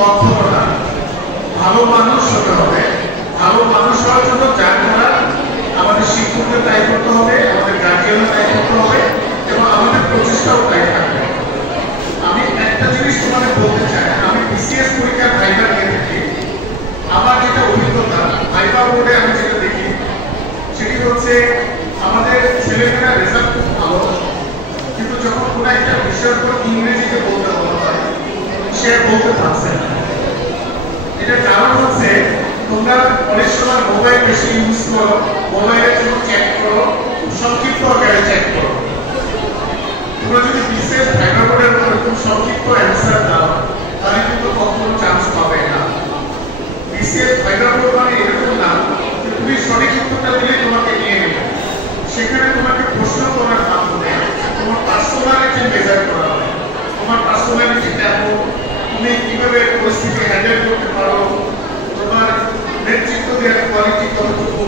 কখনো না। ভালো মানুষ হতে হবে। ভালো মানুষ হওয়ার জন্য যা করার আমাদের শিক্ষকদের তাই করতে হবে, আমাদের গার্জিয়ানরা তাই করতে হবে এবং আমাদের প্রচেষ্টাও তাই থাকবে। আমি একটা জিনিস তোমাদের বলতে চাই, আমি বিসিএস পরীক্ষার ভাইবা দিয়ে থাকি। আমার যেটা অভিজ্ঞতা ভাইবা বোর্ডে আমি যেটা দেখি সেটি হচ্ছে আমাদের ছেলেমেয়েরা রেজাল্ট খুব ভালো, কিন্তু যখন কোনো একটা বিষয়ের উপর ইংরেজিতে বলতে বলা হয় সে বলতে পারছে না। এটার কারণ হচ্ছে তোমরা অনেক সময় মোবাইল বেশি ইউজ করো, মোবাইলের জন্য চ্যাট করো, সংক্ষিপ্ত আকারে চ্যাট করো। তোমরা যদি বিসিএস ভাইবা বোর্ডের এরকম সংক্ষিপ্ত অ্যান্সার দাও তাহলে কিন্তু কখনো চান্স পাবে না। বিসিএস ভাইবা বোর্ড মানে এরকম না যে তুমি সঠিক উত্তরটা দিলে তোমাকে নিয়ে নেবে। সেখানে তোমাকে প্রশ্ন করার মাধ্যমে তোমার পার্সোনালিটি মেজার করা হয়। তোমার পার্সোনালিটি কেমন, তুমি কিভাবে পরিস্থিতি হ্যান্ডেল করতে পারো, তোমার নেতৃত্ব দেওয়ার কোয়ালিটি কতটুকু,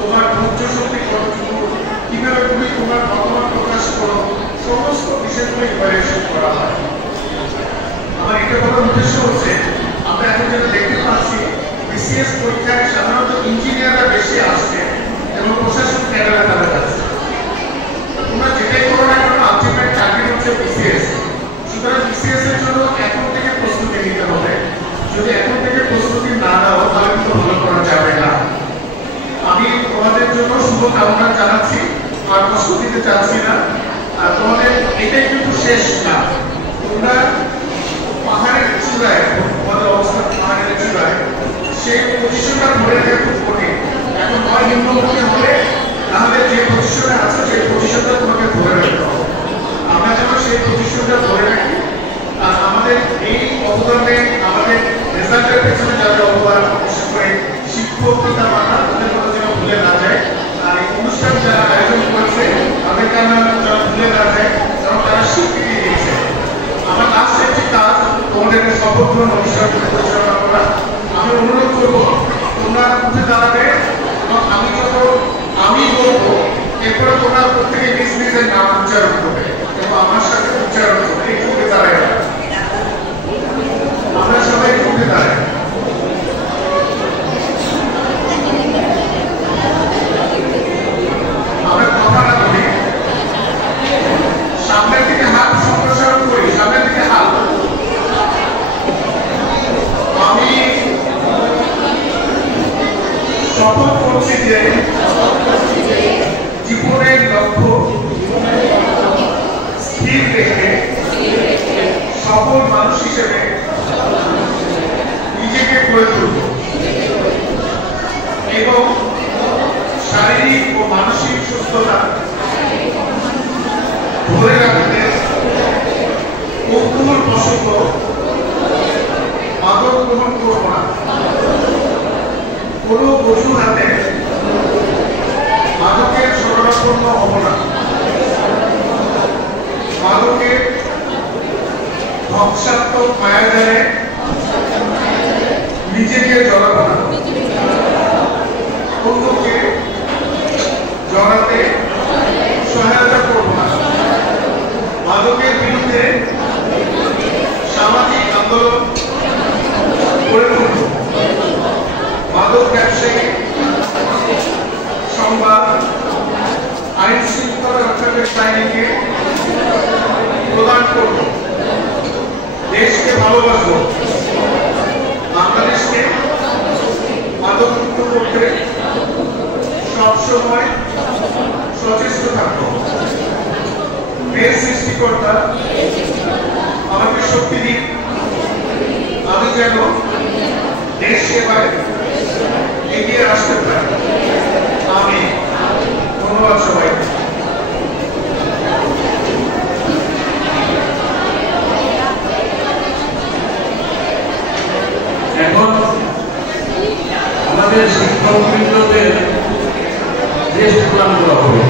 তোমার ধৈর্য শক্তি কতটুকু, কিভাবে তুমি তোমার মতামত প্রকাশ করো, সমস্ত বিষয়গুলো ইভালুয়েশন করা হয়। আমার এটা বলার উদ্দেশ্য হচ্ছে আমরা এখন যেটা দেখতে পাচ্ছি বিসিএস পরীক্ষায় সাধারণত ইঞ্জিনিয়াররা বেশি আসছে এবং প্রশাসন ক্যাডাররা তারা যাচ্ছে। তোমরা যেটাই করো না কেন আলটিমেট টার্গেট হচ্ছে বিসিএস। সুতরাং বিসিএস এর জন্য এখন থেকে প্রস্তুতি নিতে হবে। যদি এখন থেকে প্রস্তুতি না নাও তাহলে কিন্তু ভালো করা যাবে না। আমি তোমাদের জন্য শুভকামনা জানাচ্ছি, আর কষ্ট দিতে চাচ্ছি না। আর তোমাদের এটাই কিন্তু শেষ না। তোমরা পাহাড়ের চূড়ায়, তোমাদের অবস্থা পাহাড়ের চূড়ায়, সেই পজিশনটা ধরে রাখা খুব কঠিন। এখন হয় নিম্নমুখী হবে, তাহলে যে পজিশনে আছে সেই পজিশনটা তোমাকে ধরে রাখতে হবে। আমরা যেন সেই পজিশনটা ধরে রাখি। আর আমাদের এই অবদানে, আমাদের রেজাল্টের পেছনে যাদের অবদান, বিশেষ করে শিক্ষক পিতা মাতা, তাদের কথা যেন ভুলে না যায়। আর এই অনুষ্ঠান যারা আয়োজন করেছে তাদেরকে আমরা যেন ভুলে না যায়, কারণ তারা স্বীকৃতি দিয়েছে। আমার লাস্ট একটি কাজ তোমাদেরকে শপথ গ্রহণ অনুষ্ঠানটি পরিচালনা করা। আমি অনুরোধ করবো তোমরা উঠে দাঁড়াবে এবং আমি বলবো এরপরে তোমরা প্রত্যেকে নিজ নিজের নাম উচ্চারণ করবে এবং আমার সাথে উচ্চারণ করবে। একটু উঠে দাঁড়ায় আমরা সবাই উঠে দাঁড়াই। আমরা কথা না বলি, সামনের দিকে হাত সম্প্রসারণ করি, সামনের দিকে হাত। আমি শপথ করছি যে জীবনের লক্ষ্য স্থির রেখে সফল মানুষ হিসেবে নিজেকে গড়ে তুলব এবং শারীরিক ও মানসিক সুস্থতা ধরে রাখতে কৌতূহলবশত মাদক গ্রহণ করব না। কোনো অজুহাতে মাদকের শরণাপন্ন হব না। মাদকের ধ্বংসাত্মক মায়াজালে নিজেকে জড়াবো না। অন্যকে জড়াতে সহায়তা করব না। মাদকের বিরুদ্ধে সামাজিক আন্দোলন গড়ে তুলব। মাদক ব্যবসায়ী, সংবাদ, আইন শৃঙ্খলা রক্ষাকারী বাহিনীকে প্রদান করব। দেশকে ভালোবাসবো। বাংলাদেশকে মাদকমুক্ত করতে সবসময় সচেষ্ট থাকব। দেশ সৃষ্টিকর্তা আমাকে শক্তি দিন, আমি যেন দেশ সেবায় এগিয়ে আসতে পারি। আমি ধন্যবাদ সবাইকে। এখন আমাদের শিক্ষকবৃন্দদের টেস্ট প্রদান করা হবে।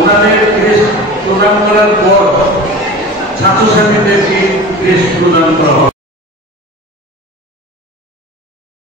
ওনাদের টেস্ট প্রদান করার পর ছাত্রছাত্রীদেরকে টেস্ট প্রদান করা হবে।